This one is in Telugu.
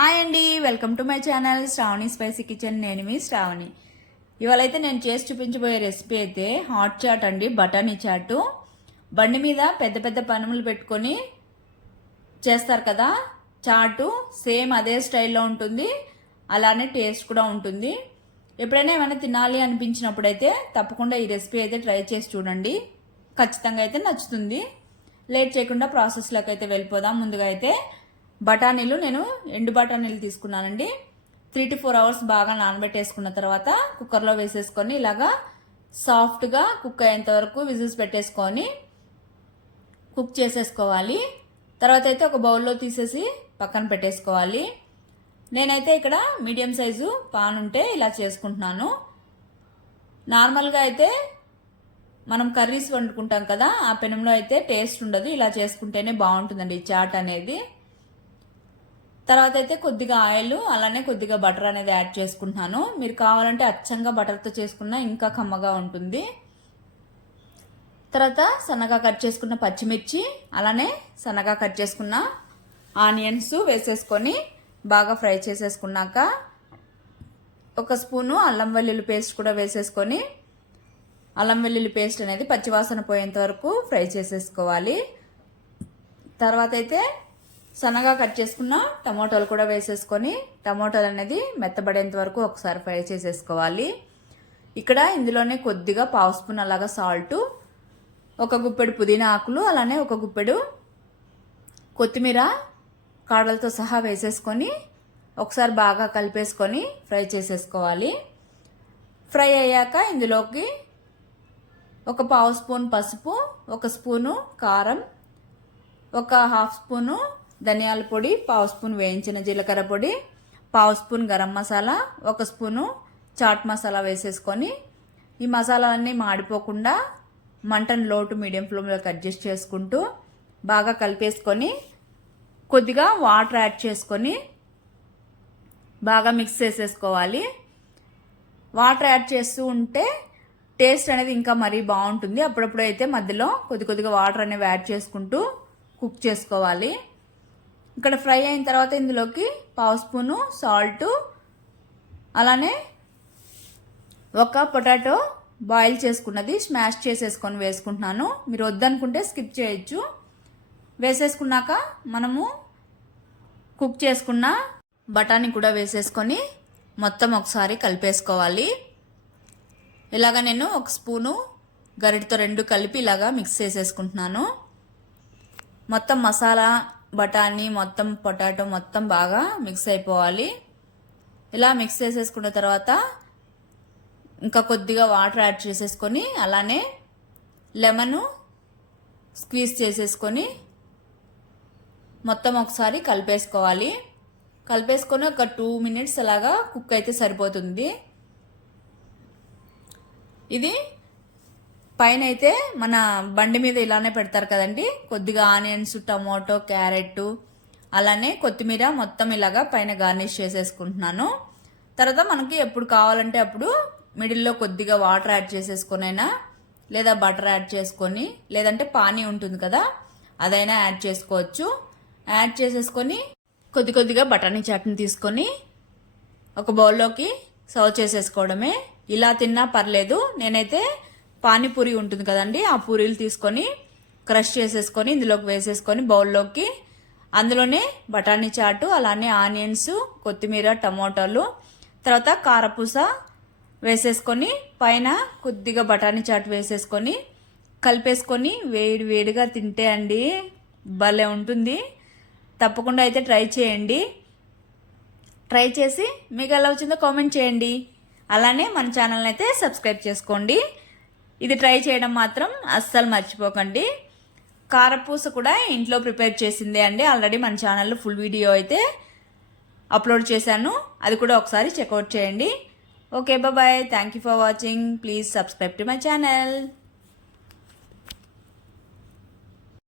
హాయ్ అండి, welcome to my channel Shravani spicy kitchen. నేను మీ శ్రావణి. ఇవాళ అయితే నేను చేసి చూపించబోయే రెసిపీ అయితే హాట్ చాట్ అండి, బఠానీ చాటు. బండి మీద పెద్ద పెద్ద పనులు పెట్టుకొని చేస్తారు కదా చాటు, సేమ్ అదే స్టైల్లో ఉంటుంది, అలానే టేస్ట్ కూడా ఉంటుంది. ఎప్పుడైనా ఏమైనా తినాలి అనిపించినప్పుడు అయితే తప్పకుండా ఈ రెసిపీ అయితే ట్రై చేసి చూడండి, ఖచ్చితంగా అయితే నచ్చుతుంది. లేట్ చేయకుండా ప్రాసెస్లోకి అయితే వెళ్ళిపోదాం. ముందుగా అయితే బఠానీలు నేను ఎండు బఠానీలు తీసుకున్నానండి. 3 to 4 అవర్స్ బాగా నానబెట్టేసుకున్న తర్వాత కుక్కర్లో వేసేసుకొని ఇలాగా సాఫ్ట్గా కుక్ అయ్యేంత వరకు విజిల్స్ పెట్టేసుకొని కుక్ చేసేసుకోవాలి. తర్వాత అయితే ఒక బౌల్లో తీసేసి పక్కన పెట్టేసుకోవాలి. నేనైతే ఇక్కడ మీడియం సైజు పాన్ ఉంటే ఇలా చేసుకుంటున్నాను. నార్మల్గా అయితే మనం కర్రీస్ వండుకుంటాం కదా, ఆ పెనంలో అయితే టేస్ట్ ఉండదు, ఇలా చేసుకుంటేనే బాగుంటుందండి ఈ చాట్ అనేది. తర్వాత అయితే కొద్దిగా ఆయిల్ అలానే కొద్దిగా బటర్ అనేది యాడ్ చేసుకుంటున్నాను. మీరు కావాలంటే అచ్చంగా బటర్తో చేసుకున్నా ఇంకా కమ్మగా ఉంటుంది. తర్వాత సన్నగా కట్ చేసుకున్న పచ్చిమిర్చి అలానే సన్నగా కట్ చేసుకున్న ఆనియన్స్ వేసేసుకొని బాగా ఫ్రై చేసేసుకున్నాక ఒక స్పూను అల్లం వెల్లుల్లి పేస్ట్ కూడా వేసేసుకొని అల్లం వెల్లుల్లి పేస్ట్ అనేది పచ్చివాసన పోయేంత వరకు ఫ్రై చేసేసుకోవాలి. తర్వాత అయితే సన్నగా కట్ చేసుకున్న టమోటాలు కూడా వేసేసుకొని టమోటాలు అనేది మెత్తబడేంత వరకు ఒకసారి ఫ్రై చేసేసుకోవాలి. ఇక్కడ ఇందులోనే కొద్దిగా పావు స్పూన్ అలాగా సాల్టు, ఒక గుప్పెడు పుదీనా ఆకులు అలానే ఒక గుప్పెడు కొత్తిమీర కాడలతో సహా వేసేసుకొని ఒకసారి బాగా కలిపేసుకొని ఫ్రై చేసేసుకోవాలి. ఫ్రై అయ్యాక ఇందులోకి ఒక పావు స్పూన్ పసుపు, ఒక స్పూను కారం, ఒక హాఫ్ స్పూను ధనియాల పొడి, పావు స్పూన్ వేయించిన జీలకర్ర పొడి, పావు స్పూన్ గరం మసాలా, ఒక స్పూను చాట్ మసాలా వేసేసుకొని ఈ మసాలాలన్నీ మాడిపోకుండా మంటను లో టు మీడియం ఫ్లేమ్లోకి అడ్జస్ట్ చేసుకుంటూ బాగా కలిపేసుకొని కొద్దిగా వాటర్ యాడ్ చేసుకొని బాగా మిక్స్ చేసేసుకోవాలి. వాటర్ యాడ్ చేస్తూ ఉంటే టేస్ట్ అనేది ఇంకా మరీ బాగుంటుంది. అప్పుడప్పుడు అయితే మధ్యలో కొద్దిగా వాటర్ అనేవి యాడ్ చేసుకుంటూ కుక్ చేసుకోవాలి. ఇక్కడ ఫ్రై అయిన తర్వాత ఇందులోకి పావు స్పూను సాల్టు అలానే ఒక పొటాటో బాయిల్ చేసుకున్నది స్మాష్ చేసేసుకొని వేసుకుంటున్నాను. మీరు వద్దనుకుంటే స్కిప్ చేయొచ్చు. వేసేసుకున్నాక మనము కుక్ చేసుకున్న బఠానీ కూడా వేసేసుకొని మొత్తం ఒకసారి కలిపేసుకోవాలి. ఇలాగ నేను ఒక స్పూను గరిటతో 2 కలిపి ఇలాగా మిక్స్ చేసేసుకుంటున్నాను. మొత్తం మసాలా బఠానీ మొత్తం పొటాటో మొత్తం బాగా మిక్స్ అయిపోవాలి. ఇలా మిక్స్ చేసేసుకున్న తర్వాత ఇంకా కొద్దిగా వాటర్ యాడ్ చేసేసుకొని అలానే లెమన్ స్క్వీజ్ చేసేసుకొని మొత్తం ఒకసారి కలిపేసుకోవాలి. కలిపేసుకొని ఒక 2 minutes అలాగా కుక్ అయితే సరిపోతుంది. ఇది పైన అయితే మన బండి మీద ఇలానే పెడతారు కదండి, కొద్దిగా ఆనియన్స్, టమోటో, క్యారెట్ అలానే కొత్తిమీర మొత్తం ఇలాగా పైన గార్నిష్ చేసేసుకుంటున్నాను. తర్వాత మనకి ఎప్పుడు కావాలంటే అప్పుడు మిడిల్లో కొద్దిగా వాటర్ యాడ్ చేసేసుకొనైనా లేదా బటర్ యాడ్ చేసుకొని లేదంటే పానీ ఉంటుంది కదా అదైనా యాడ్ చేసుకోవచ్చు. యాడ్ చేసేసుకొని కొద్దిగా బఠానీ చాట్ని తీసుకొని ఒక బౌల్లోకి సర్వ్ చేసేసుకోవడమే. ఇలా తిన్నా పర్లేదు. నేనైతే పానీపూరి ఉంటుంది కదండి, ఆ పూరీలు తీసుకొని క్రష్ చేసేసుకొని ఇందులోకి వేసేసుకొని బౌల్లోకి అందులోనే బఠానీ చాటు అలానే ఆనియన్స్, కొత్తిమీర, టమోటాలు తర్వాత కారపూస వేసేసుకొని పైన కొద్దిగా బఠానీ చాటు వేసేసుకొని కలిపేసుకొని వేడిగా తింటే అండి భలే ఉంటుంది. తప్పకుండా అయితే ట్రై చేయండి. ట్రై చేసి మీకు ఎలా వచ్చిందో కామెంట్ చేయండి. అలానే మన ఛానల్ని అయితే సబ్స్క్రైబ్ చేసుకోండి. ఇది ట్రై చేయడం మాత్రం అస్సలు మర్చిపోకండి. కారపూస కూడా ఇంట్లో ప్రిపేర్ చేసిందే అండి. ఆల్రెడీ మన ఛానల్లో ఫుల్ వీడియో అయితే అప్లోడ్ చేశాను, అది కూడా ఒకసారి చెక్అవుట్ చేయండి. Okay, bye. Thank you for watching. Please subscribe to my channel.